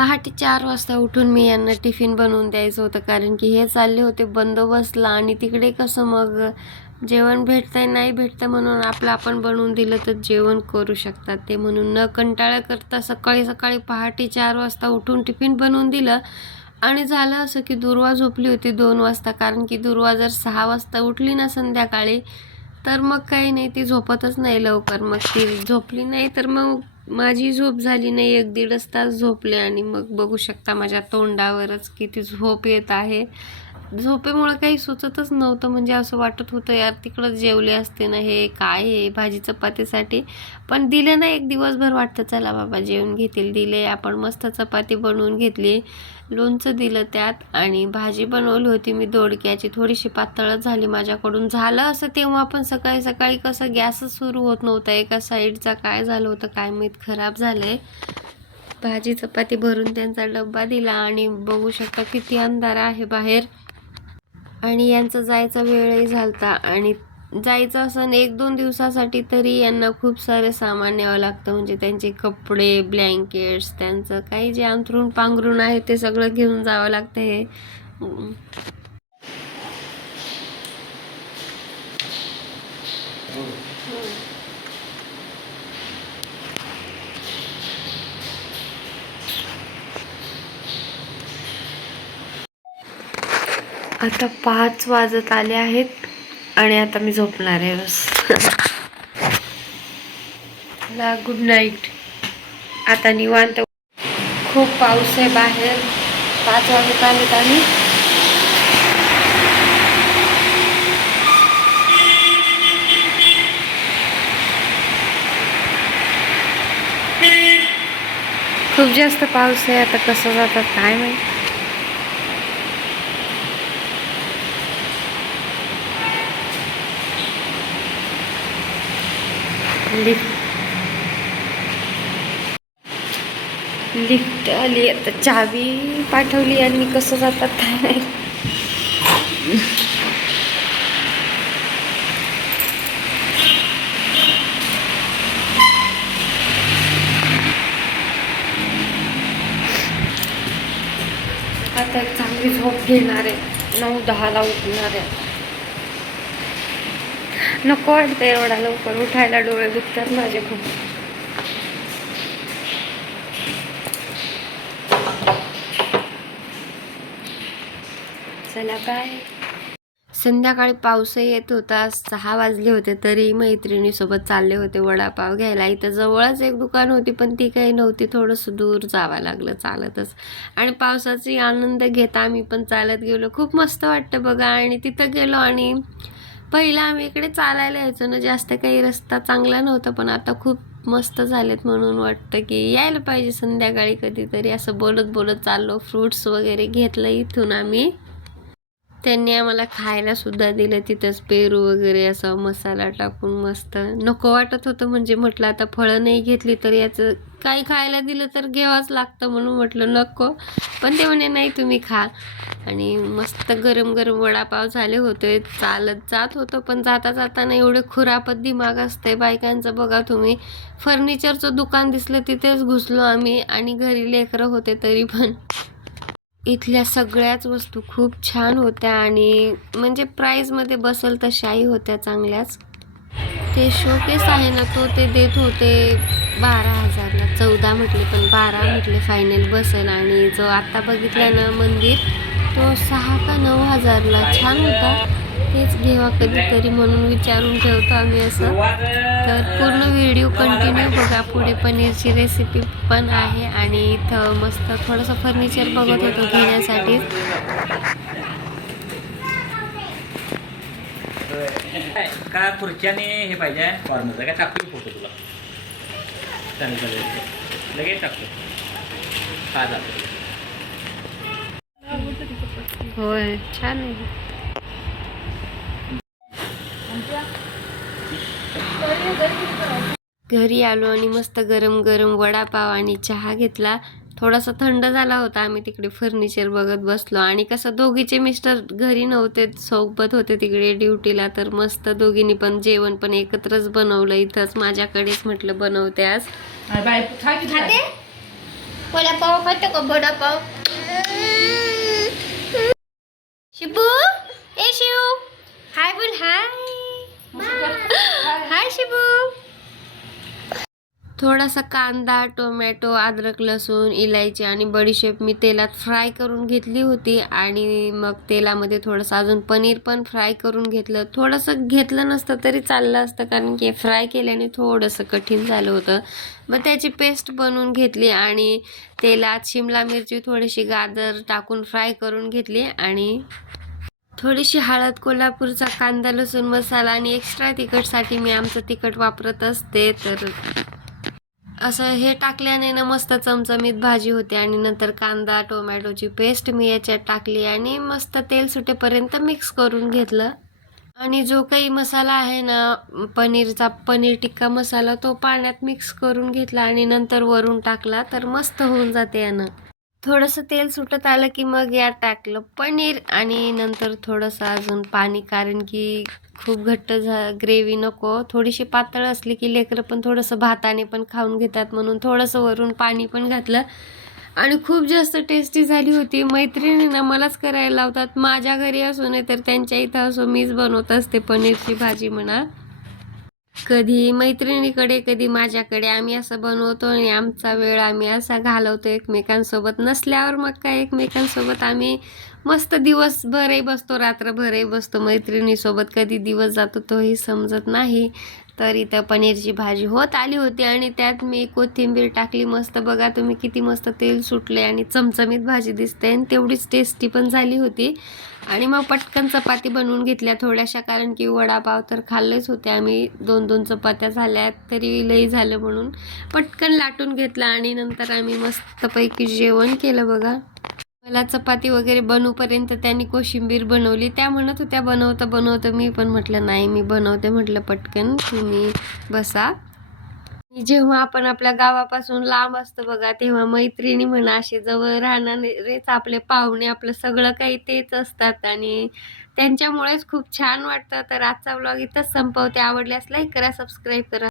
पहाटे चार वाजता उठून मी यांना टिफिन बनवून द्यायचं होतं कारण की हे चालले होते बंदोबस्तला आणि तिकडे कसं मग जेवण भेटतंय नाही भेटतं म्हणून आपलं आपण बनवून दिलं तर जेवण करू शकतात. ते म्हणून न कंटाळा करता सकाळी सकाळी पहाटे चार वाजता उठून टिफिन बनवून दिलं आणि झालं असं की दुर्वा झोपली होती दोन वाजता कारण की दुर्वा जर सहा वाजता उठली ना संध्याकाळी तर मग काही नाही ती झोपतच नाही लवकर. मग ती झोपली नाही तर मग माझी झोप झाली नाही एक दीडच तास झोपले आणि मग बघू शकता माझ्या तोंडावरच किती झोप येत आहे. झोपेमुळं काही सुचतच नव्हतं. म्हणजे असं वाटत होतं यार तिकडं जेवले असते ना हे काय आहे भाजी चपातीसाठी. पण दिले ना एक दिवसभर वाटतं चला बाबा जेवण घेतील. दिले आपण मस्त चपाती बनवून घेतली. लोणचं दिलं त्यात आणि भाजी बनवली होती मी दोडक्याची. थोडीशी पातळच झाली माझ्याकडून. झालं असं तेव्हा पण सकाळी सकाळी कसं गॅसच सुरू होत नव्हता. एका साईडचा काय झालं होतं काय माहीत खराब झालं आहे भाजी चपाती भरून त्यांचा डब्बा दिला आणि बघू शकता किती अंधार आहे बाहेर. आणि यांचा जायचा वेळही झालता. आणि जायचं असं एक दोन दिवसासाठी तरी यांना खूप सारे सामान न्यावं लागतं. म्हणजे त्यांचे कपडे ब्लँकेट्स त्यांचं काही जे अंथरूण पांघरूण आहे ते सगळं घेऊन जावं लागतं हे. हो. आता पाच वाजत आले आहेत आणि आता मी झोपणार आहे बस. गुड नाईट आता निवांत. खूप पाऊस आहे बाहेर. पाच वाजत आलेत आणि. खूप जास्त पाऊस आहे आता कसं जातात काय माहिती. लिफ्ट. लिफ्ट आली आता चावी पाठवली आणि कसं जातात काय नाही आता चांगली झोप घेणार आहे. नऊ दहाला उठणार आहे. नको वाटतं एवढा लवकर उठायला डोळे दुखतात माझे खूप. चला बाय संध्याकाळी पाऊसही येत होता. सहा वाजले होते तरी मैत्रिणीसोबत चालले होते वडापाव घ्यायला. इथं जवळच एक दुकान होती पण ती काही नव्हती. थोडंसं दूर जावं लागलं चालतच. आणि पावसाची आनंद घेता आम्ही पण चालत गेलो. खूप मस्त वाटतं बघा. आणि तिथं गेलो आणि पहिला आम्ही इकडे चालायला यायचो ना जास्त काही रस्ता चांगला नव्हता पण आता खूप मस्त झालेत म्हणून वाटतं की यायला पाहिजे संध्याकाळी कधीतरी. असं बोलत बोलत चाललो फ्रूट्स वगैरे घेतलं इथून आम्ही. त्यांनी आम्हाला खायला सुद्धा दिलं तिथंच पेरू वगैरे असं मसाला टाकून मस्त. नको वाटत होतं म्हणजे म्हटलं आता फळं नाही घेतली तर याचं काही खायला दिलं तर घ्यावंच लागतं म्हणून म्हटलं नको. पण ते म्हणे नाही तुम्ही खा. आणि मस्त गरम गरम वडापाव झाले होते. चालत जात होतं पण जाता जाताना एवढे खुरापत दिमाग असते बायकांचं बघा तुम्ही. फर्निचरचं दुकान दिसलं तिथेच घुसलो आम्ही आणि घरी लेकरं होते तरी पण. इथल्या सगळ्याच वस्तू खूप छान होत्या आणि म्हणजे प्राईजमध्ये बसल तशाही होत्या चांगल्याच. ते शोकेस आहे ना तो ते देत होते बारा हजारला. चौदा म्हटले पण बारा म्हटले फायनल बसेल आणि जो आत्ता बघितला ना मंदिर तो सहा का नऊ हजारला. छान होता. तेच घेवा कधीतरी म्हणून विचारून ठेवतो आम्ही असं. तर पूर्ण व्हिडिओ कंटिन्यू बघा. पुढे पनीरची रेसिपी पण आहे आणि इथं मस्त थोडंसं फर्निचर बघत होतो घेण्यासाठी. का खुर्च्याने हे पाहिजे? कॉर्नरचा काय टाकतो फोटो तुला? चालेल चालेल. लगेच टाकतो. का जातो. होय छान आहे. घरी आलो आणि मस्त गरम गरम वडापाव आणि चहा घेतला. थोडासा थंड झाला होता आम्ही तिकडे फर्निचर बघत बसलो. आणि कसं दोघीचे मिस्टर घरी नव्हते सोबत होते तिकडे ड्युटीला तर मस्त दोघींनी पण जेवण पण एकत्रच बनवलं. इथंच माझ्याकडेच म्हटलं बनवते आज. बाय खाते? वडापाव खातो का? वडापाव? শিবু? এ শিউ হাই বলে थोडासा कांदा टोमॅटो अद्रक लसूण इलायची आणि बडीशेप मी तेलात फ्राय करून घेतली होती आणि मग तेलामध्ये थोडंसं अजून पनीर पण फ्राय करून घेतलं. थोडंसं घेतलं नसतं तरी चाललं असतं कारण की फ्राय केल्याने थोडंसं कठीण झालं होतं. मग त्याची पेस्ट बनवून घेतली आणि तेलात शिमला मिरची थोडीशी गाजर टाकून फ्राय करून घेतली आणि थोडीशी हळद कोल्हापूरचा कांदा लसूण मसाला आणि एक्स्ट्रा तिखटसाठी मी आमचं तिखट वापरत असते. तर असं हे टाकल्याने ना मस्त चमचमीत भाजी होते आणि नंतर कांदा टोमॅटोची पेस्ट मी याच्यात टाकली आणि मस्त तेल सुटेपर्यंत मिक्स करून घेतलं. आणि जो काही मसाला आहे ना पनीरचा पनीर टिक्का मसाला तो पाण्यात मिक्स करून घेतला आणि नंतर वरून टाकला तर मस्त होऊन जाते यानं. थोडंसं तेल सुटत आलं की मग यात टाकलं पनीर आणि नंतर थोडंसं अजून पाणी कारण की खूप घट्ट झा ग्रेव्ही नको. थोडीशी पातळ असली की लेकरं पण थोडंसं भाताने पण खाऊन घेतात म्हणून थोडंसं वरून पाणी पण घातलं. आणि खूप जास्त टेस्टी झाली होती. मैत्रिणींना मलाच करायला लावतात. माझ्या घरी असो नाही तर त्यांच्या इथं असो मीच बनवत असते पनीरची भाजी म्हणा. कधी मैत्रिणीकडे कधी माझ्याकडे. आम्ही असं बनवतो आणि आमचा वेळ आम्ही असा घालवतो एकमेकांसोबत. नसल्यावर मग काय एकमेकांसोबत आम्ही मस्त दिवसभरही बसतो रात्रभरही बसतो. मैत्रिणीसोबत कधी दिवस जातो तोही समजत नाही. तर इथं पनीरची भाजी होत आली होती आणि त्यात मी कोथिंबीर टाकली मस्त. बघा तुम्ही किती मस्त तेल सुटले आणि चमचमीत भाजी दिसते आणि तेवढीच टेस्टी पण झाली होती. आणि मग पटकन चपाती बनवून घेतल्या थोड्याशा कारण की वडापाव तर खाल्लेच होते. आम्ही दोन दोन चपात्या झाल्या तरी लई झालं म्हणून. पटकन लाटून घेतला आणि नंतर आम्ही मस्तपैकी जेवण केलं बघा. मला चपाती वगैरे बनवूपर्यंत त्यांनी कोशिंबीर बनवली. त्या म्हणत होत्या बनवता बनवतं. मी पण म्हटलं नाही मी बनवते. म्हटलं पटकन तुम्ही बसा. जेव्हा आपण आपल्या गावापासून लांब असतो बघा तेव्हा मैत्रिणी म्हणा असे जवळ राहणारेच आपले पाहुणे आपलं सगळं काही तेच असतात. आणि त्यांच्यामुळेच खूप छान वाटतं. तर आजचा ब्लॉग इथंच संपवते. आवडल्यास लाईक करा सबस्क्राईब करा.